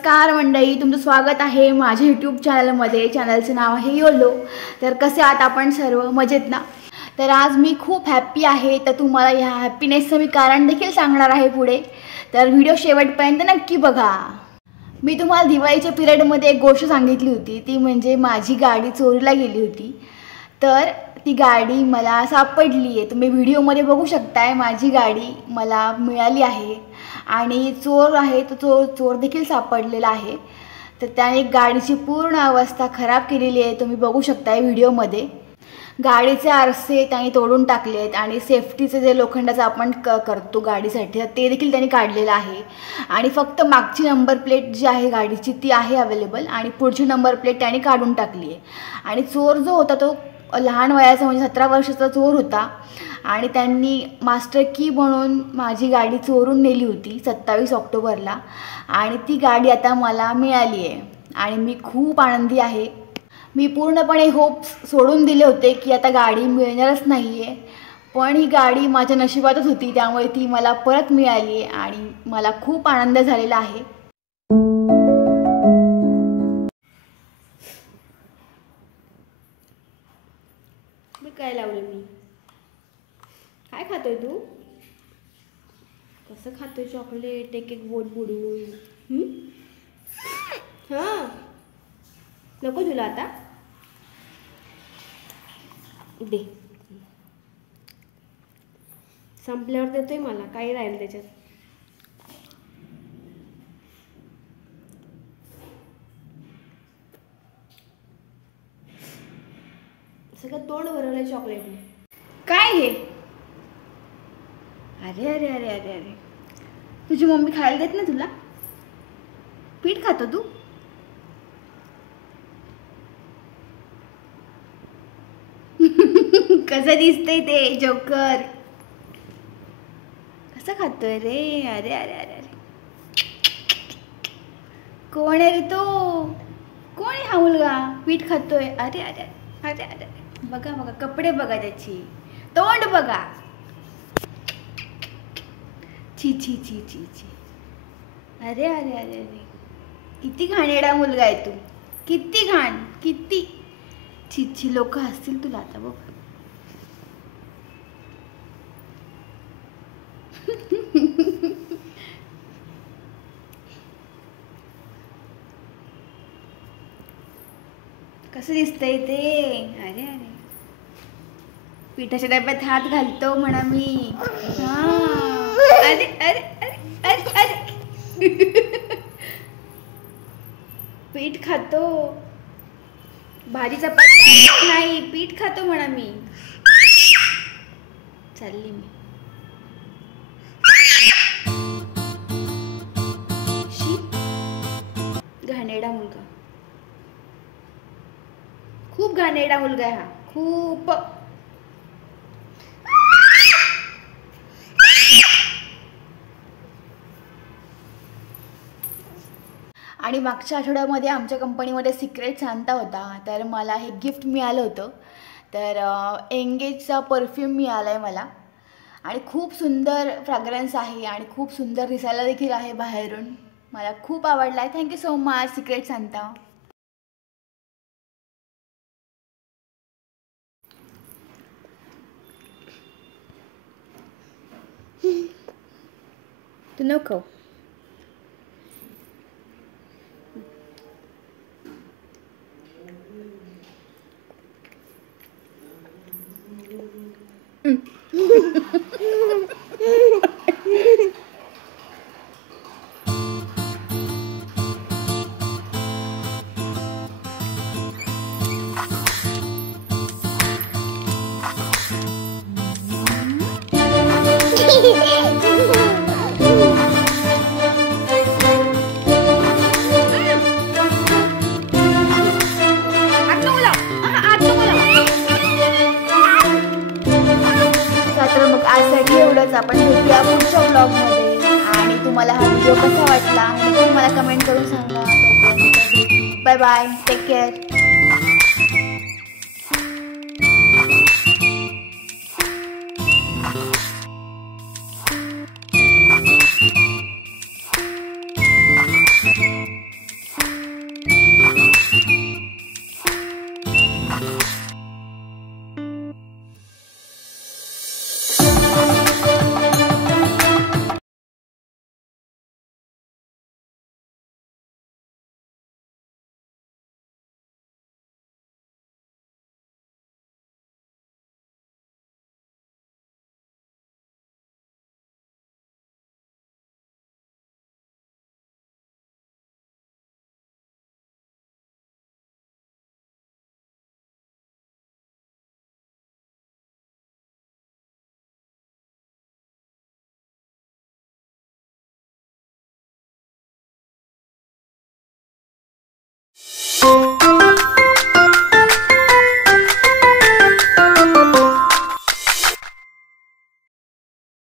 नमस्कार मंडळी, तुमचं स्वागत आहे माझ्या यूट्यूब चॅनलमध्ये। चॅनलचं नाव आहे योलो। तर कसे आहात आपण सर्व? मजेत ना? तर आज मी खूप हॅप्पी आहे। तर तुम्हाला ह्या हॅपीनेसचं मी कारण देखील सांगणार आहे पुढे, तर व्हिडिओ शेवटपर्यंत नक्की बघा। मी तुम्हाला दिवाळीच्या पिरियडमध्ये एक गोष्ट सांगितली होती, ती म्हणजे माझी गाडी चोरीला गेली होती। तर ती गाडी मला सापडली आहे। तुम्ही व्हिडिओमध्ये बघू शकताय, माझी गाडी मला मिळाली आहे आणि चोर आहे तो चोर देखील सापडलेला आहे। तर त्याने गाडीची पूर्ण अवस्था खराब केलेली आहे, तुम्ही बघू शकताय व्हिडिओमध्ये। गाडीचे आरसे त्याने तोडून टाकले आहेत आणि सेफ्टीचे जे लोखंडाचं आपण करतो गाडीसाठी, ते देखील त्यांनी काढलेलं आहे। आणि फक्त मागची नंबर प्लेट जी आहे गाडीची ती आहे अवेलेबल, आणि पुढची नंबर प्लेट त्याने काढून टाकली आहे। आणि चोर जो होता तो लहान वयाचा, म्हणजे 17 वर्षाचा चोर होता आणि त्यांनी मास्टर की म्हणून माझी गाडी चोरून नेली होती 27 ऑक्टोबरला। आणि ती गाडी आता मला मिळाली आहे आणि मी खूप आनंदी आहे। मी पूर्णपणे होप्स सोडून दिले होते की आता गाडी मिळणारच नाही आहे, पण ही गाडी माझ्या नशिबातच होती, त्यामुळे ती मला परत मिळाली आहे आणि मला खूप आनंद झालेला आहे। काय लावलं मी? काय खातोय तू? कसं खातोय चॉकलेट एक एक बोट बुडवून? हां, नको तुला आता? दे, संपल्यावर देतोय मला, काही राहील त्याच्यात। सगळं तोंड भरवलंय चॉकलेटने। काय हे? अरे अरे अरे अरे अरे, तुझी मम्मी खायला देत ना तुला? पीठ खातो तू? कसं दिसतंय ते जोकर? कसं खातोय रे? अरे अरे अरे अरे, कोण आहे रे तो? कोण आहे हा मुलगा? पीठ खातोय? अरे अरे अरे अरे, बघा बघा, कपडे बघा त्याची, तोंड बघा, छी छी छी छी छी। अरे अरे अरे अरे, किती घाणेरडा मुलगा आहे तू, किती घाण, किती छी छी। लोक हसतील तुला आता बघ। कसं दिसतंय ते? अरे अरे, पिठाच्या डब्यात हात घालतो म्हणा मी। हां, अरे अरे अरे अरे अरे, पीठ खातो, भाजी चपाती नाही, पीठ खातो म्हणा मी। चालली मी। घाणेरडा मुलगा, खूप घाणेरडा मुलगा आहे हा, खूप। आणि मागच्या आठवड्यामध्ये आमच्या कंपनीमध्ये सिक्रेट सांता होता, तर मला हे गिफ्ट मिळालं होतं। तर एंगेजचा परफ्यूम मिळाला आहे मला, आणि खूप सुंदर फ्रॅग्रन्स आहे आणि खूप सुंदर दिसायला देखील आहे बाहेरून। मला खूप आवडला आहे। Thank you so much secret Santa. तू नको। आजसाठी एवढंच, आपण भेटूया पुढच्या व्लॉगमध्ये। आणि तुम्हाला हा व्हिडिओ कसा वाटला हे मला कमेंट करून सांगा। Bye bye, take care.